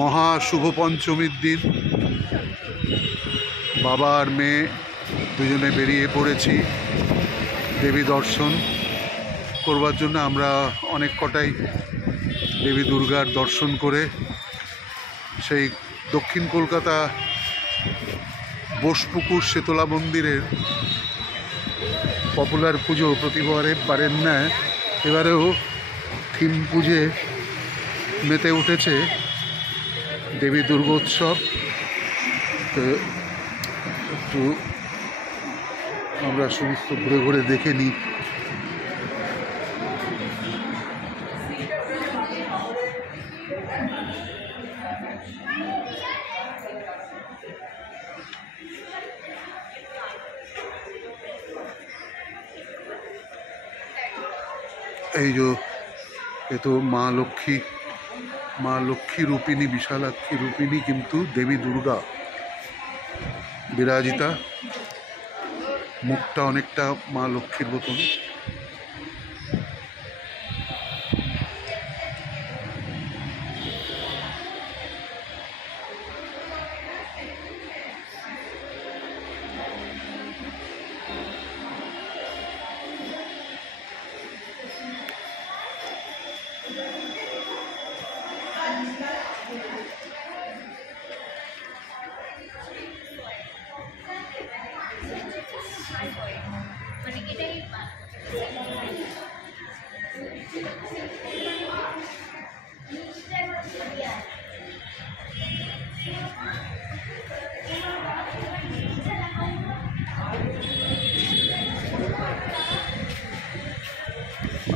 মহা শুভ পঞ্চমীর দিন বাবা আর মেয়ে দুজনে বেরিয়ে পড়েছি দেবী দর্শন করবার জন্য। আমরা অনেক কটাই দেবী দুর্গার দর্শন করে সেই দক্ষিণ কলকাতা বোসপুকুর শেতলা মন্দিরের পপুলার পুজো প্রতিবারের ন্যায় এবারেও থিম পুজো মেতে উঠেছে দেবী দুর্গোৎসব। তো একটু আমরা সমস্ত ঘুরে ঘুরে দেখে নিই। এই যে এ তো মা লক্ষ্মী রূপিণী, বিশালাক্ষী রূপিণী, কিন্তু দেবী দুর্গা বিরাজিতা। মুখটা অনেকটা মা লক্ষ্মীর মতন।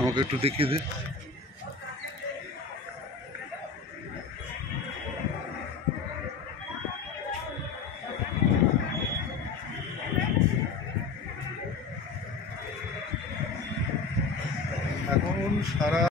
আমাকে একটু দেখিয়ে দে। এখন সারা